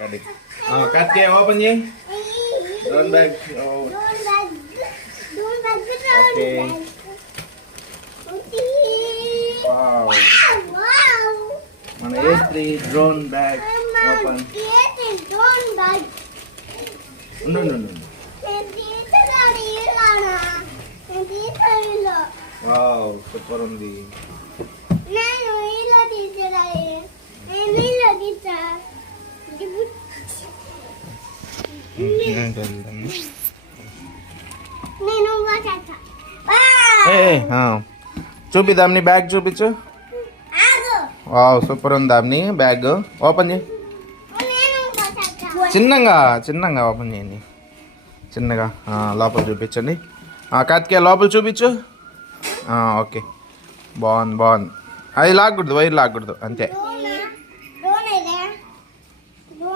Karthikeya open చేయి. Drone bag. Okay. మన A3 drone bag open. ఉండు. వావ్ సూపర్ ఉంది. చూపిద్దాం నీ బ్యాగ్ చూపించు. వావ్ సూపర్ ఉంది దాన్ని బ్యాగ్. ఓపెన్ చేయి. చిన్నగా ఓపెన్ చేయండి. చిన్నగా లోపల చూపించండి. కార్తికేయ లోపల చూపించు. ఓకే బాగుంది. అది లాగకూడదు, వైర్ లాగకూడదు అంతే.